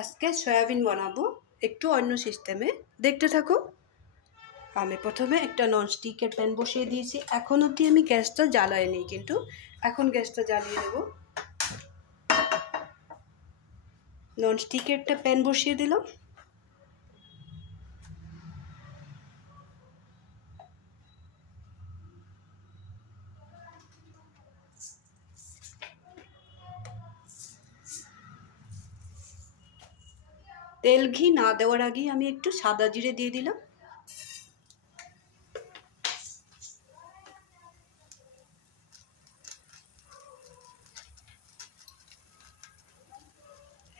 আজকে সয়াবিন বানাবো একটু অন্য সিস্টেমে, দেখতে থাকো। আমি প্রথমে একটা ননস্টিকের প্যান বসিয়ে দিয়েছি। এখন অবধি আমি গ্যাসটা জ্বালাইনি, কিন্তু এখন গ্যাসটা জ্বালিয়ে দেবো। ননস্টিকের একটা প্যান বসিয়ে দিলাম। তেল ঘি না দেওয়ার আগেই আমি একটু সাদা জিরে দিয়ে দিলাম।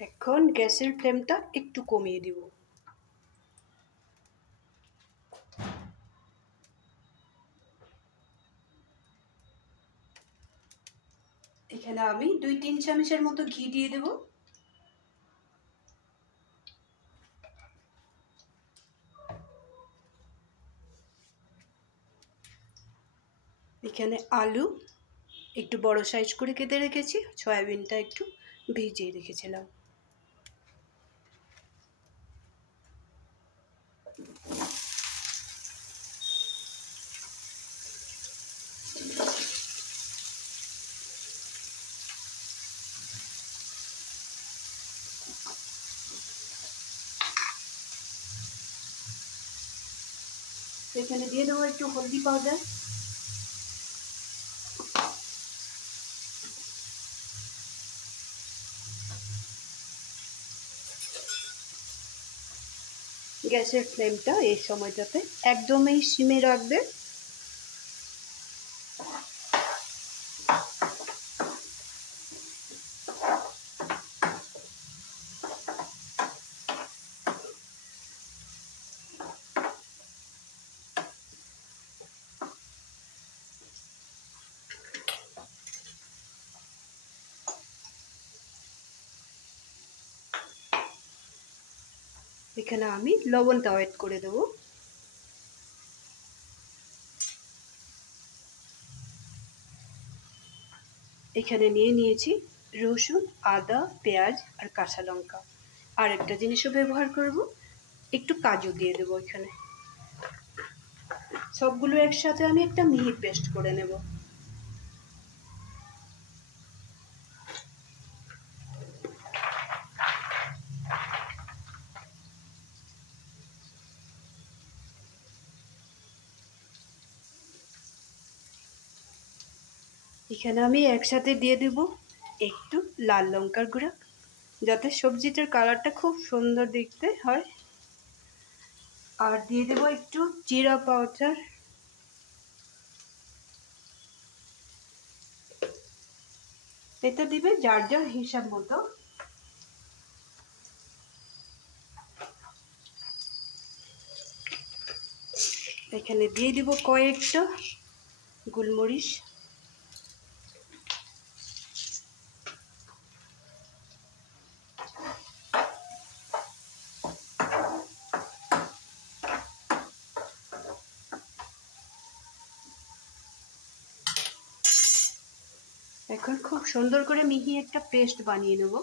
এখন গ্যাসের ফ্লেমটা একটু কমিয়ে দিব। এখানে আমি 2-3 চামচের মতো ঘি দিয়ে দেব। এখানে আলু একটু বড় সাইজ করে কেটে রেখেছি, সয়াবিনটা একটু ভিজিয়ে রেখেছিলাম। এখানে দিয়ে দেবো একটু হলদি পাউডার, গ্যাসের ফ্লেমটা এই সময়টাতে একদমই সিমে রাখবে। এখানে আমি লবণটা অ্যাড করে দেবো। এখানে নিয়েছি রসুন, আদা, পেঁয়াজ আর কাঁচা লঙ্কা। আর একটা জিনিসও ব্যবহার করব, একটু কাজু দিয়ে দেবো এখানে। সবগুলো একসাথে আমি একটা মিহি পেস্ট করে নেব। এখানে আমি একসাথে দিয়ে দেব একটু লাল লঙ্কার গুঁড়া, যাতে সবজিটার কালারটা খুব সুন্দর দেখতে হয়। আর দিয়ে দেব একটু জিরা পাউডার। এটা দিবে যার যার হিসাব মতো। এখানে দিয়ে দিব কয়েকটা গোলমরিচ। এখন খুব সুন্দর করে মিহি একটা পেস্ট বানিয়ে নেব।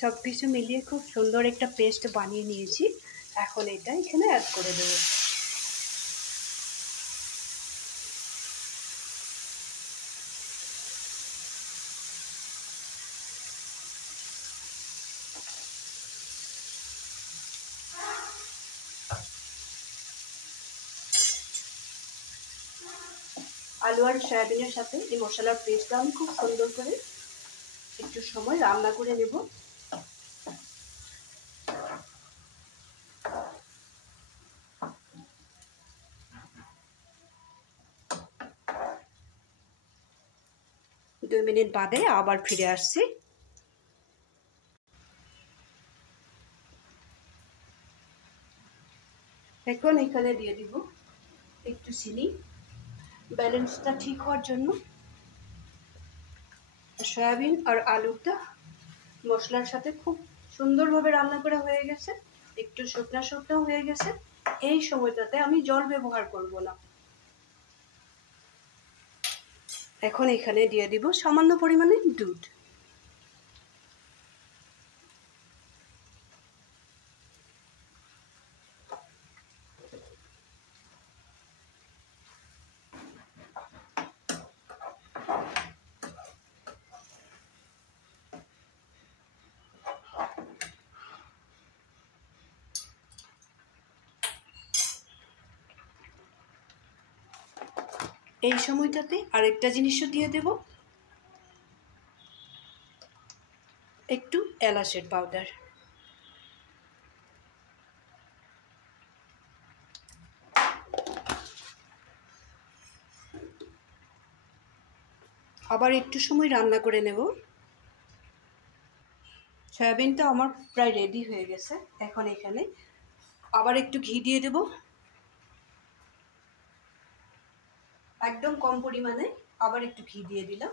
সব কিছু মিলিয়ে খুব সুন্দর একটা পেস্ট বানিয়ে নিয়েছি। এখন এটা এখানে অ্যাড করে দেব। আলু আর সয়াবিনের সাথে এই মশলার পেস্টটা আমি খুব সুন্দর করে একটু সময় রান্না করে নেব। দুই মিনিট বাদে আবার ফিরে আসছি। এখন এখানে দিয়ে দিব একটু চিনি, ব্যালেন্সটা ঠিক হওয়ার জন্য। সয়াবিন আর আলুটা মশলার সাথে খুব সুন্দরভাবে রান্না করা হয়ে গেছে, একটু শুকনা শুকনাও হয়ে গেছে। এই সময়টাতে আমি জল ব্যবহার করব না। এখন এখানে দিয়ে দিব সামান্য পরিমাণে দুধ। এই সময়টাতে আরেকটা জিনিসও দিয়ে দেব, একটু এলাচের পাউডার। আবার একটু সময় রান্না করে নেব। সয়াবিনটা আমার প্রায় রেডি হয়ে গেছে। এখন এখানে আবার একটু ঘি দিয়ে দেব, একদম কম পরিমাণে। আবার একটু ঘি দিয়ে দিলাম।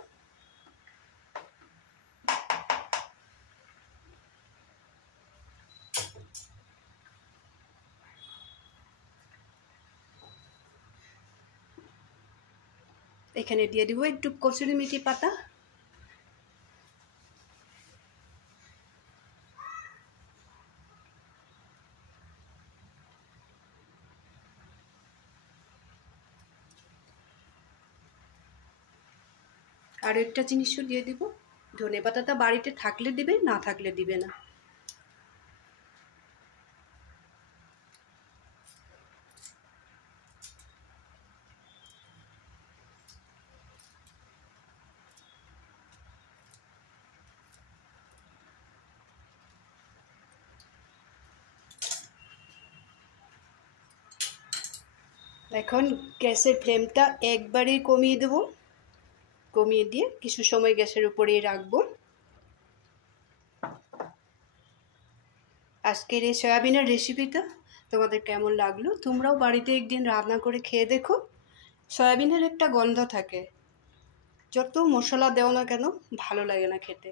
এখানে দিয়ে দেব একটু কসুরি মেথি পাতা। আর একটা জিনিসও দিয়ে দিব, ধনেপাতাটা বাড়িতে থাকলে দিবে, না থাকলে দিবে না। এখন গ্যাসের ফ্লেমটা একবারেই কমিয়ে দেব। কমিয়ে দিয়ে কিছু সময় গ্যাসের উপরেই রাখবো। আজকের এই সয়াবিনের রেসিপিটা তোমাদের কেমন লাগলো? তোমরাও বাড়িতে একদিন রান্না করে খেয়ে দেখো। সয়াবিনের একটা গন্ধ থাকে, যত মশলা দেও না কেন ভালো লাগে না খেতে।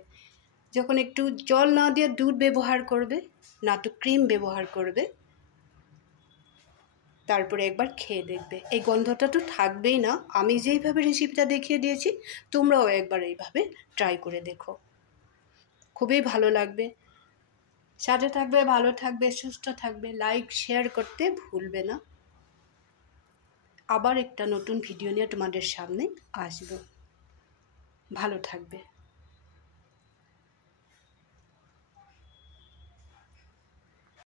যখন একটু জল না দিয়ে দুধ ব্যবহার করবে, না তো ক্রিম ব্যবহার করবে, তারপরে একবার খেয়ে দেখবে, এই গন্ধটা তো থাকবেই না। আমি যেইভাবে রেসিপিটা দেখিয়ে দিয়েছি, তোমরাও একবার এইভাবে ট্রাই করে দেখো, খুবই ভালো লাগবে। সাথে থাকবে, ভালো থাকবে, সুস্থ থাকবে। লাইক শেয়ার করতে ভুলবে না। আবার একটা নতুন ভিডিও নিয়ে তোমাদের সামনে আসবো। ভালো থাকবে।